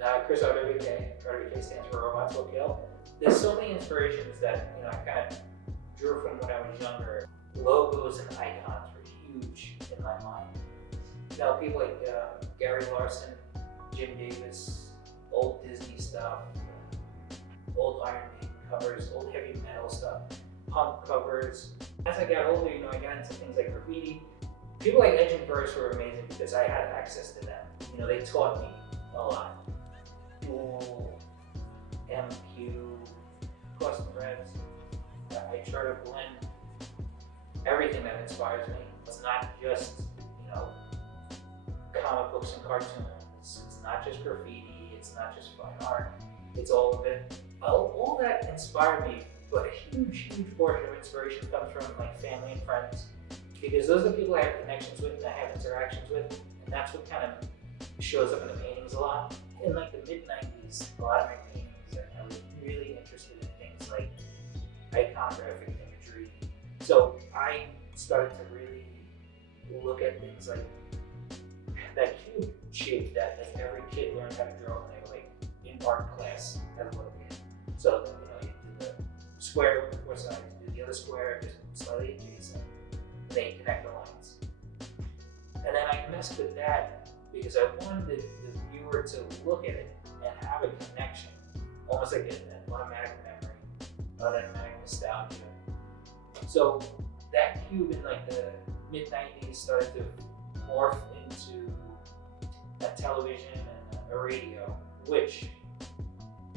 ChrisRWK. RWK stands for Robots Will Kill. There's so many inspirations that I kind of drew from when I was younger. Logos and icons were huge in my mind. People like Gary Larson, Jim Davis, old Disney stuff, old Iron Maiden covers, old heavy metal stuff, punk covers. As I got older, I got into things like graffiti. People like Edge and Burst were amazing because I had access to them. They taught me a lot. Dual, MQ, custom revs. I try to blend everything that inspires me. It's not just, comic books and cartoons. It's not just graffiti. It's not just fine art. It's all of it. All that inspired me, but a huge portion of inspiration comes from my family and friends, because those are the people I have connections with and I have interactions with, and that's what kind of shows up in the paintings a lot. In the mid-90s, a lot of my paintings, I was really interested in things like iconographic imagery. So I started to really look at things like that cube shape that every kid learned how to draw when they were in art class as a little kid. So you do the square with the four sides, you do the other square just slightly adjacent, and then you connect the lines. And then I messed with that because I wanted the viewer to look at it and have a connection, almost like an automatic memory, an automatic nostalgia. So that cube in the mid-90s started to morph into a television and a radio, which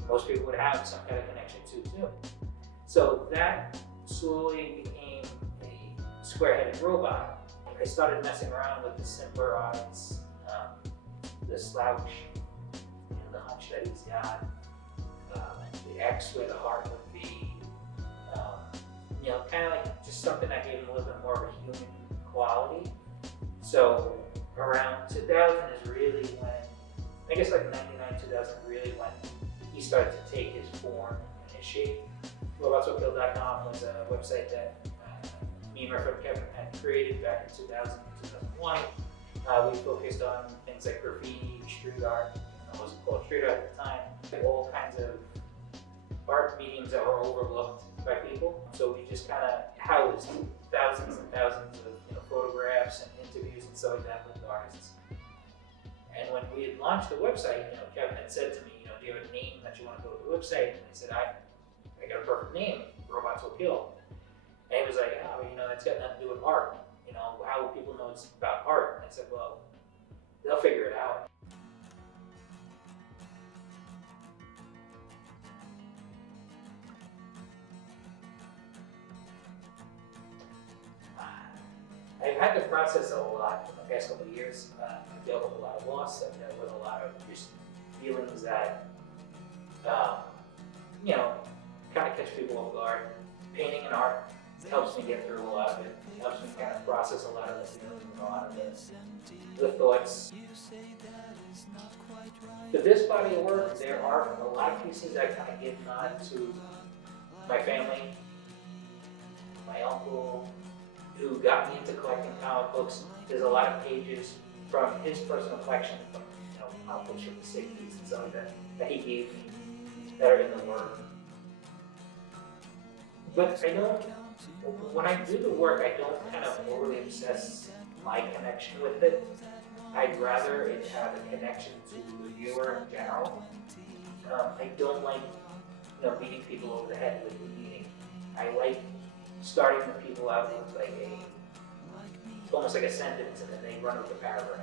most people would have some kind of connection to too. So that slowly became a square-headed robot. I started messing around with the simpler eyes, the slouch, the hunch that he's got, the X where the heart would be, kind of like just something that gave him a little bit more of a human quality. So around 2000 is really when, I guess 99, 2000 really when he started to take his form and his shape. RobotsWillKill.com was a website that me and my friend Kevin had created back in 2000, 2001. We focused on things like graffiti, street art, it wasn't called street art at the time, all kinds of art mediums that were overlooked by people. So we just kind of housed thousands and thousands of photographs and interviews and stuff like that with artists. And when we had launched the website, Kevin had said to me, do you have a name that you want to go to the website? And I said, I got a perfect name, Robots Will Kill. And he was like, that's got nothing to do with art. How will people know it's about art? And I said, well, they'll figure it out. I've had to process a lot in the past couple of years. I've dealt with a lot of loss. I've dealt with a lot of just feelings that, kind of catch people off guard. Painting and art helps me get through a lot of it. It helps me kind of process a lot of the feelings and a lot of the thoughts. For this body of work, there are a lot of pieces that kind of give nod to my family, my uncle, who got me into collecting comic books. There's a lot of pages from his personal collection, from comic books from the 60s and stuff like that he gave me that are in the work. But when I do the work, I don't kind of overly obsess my connection with it. I'd rather it have a connection to the viewer in general. I don't like beating people over the head with the meaning. I like starting the people out with almost like a sentence, and then they run with the paragraph.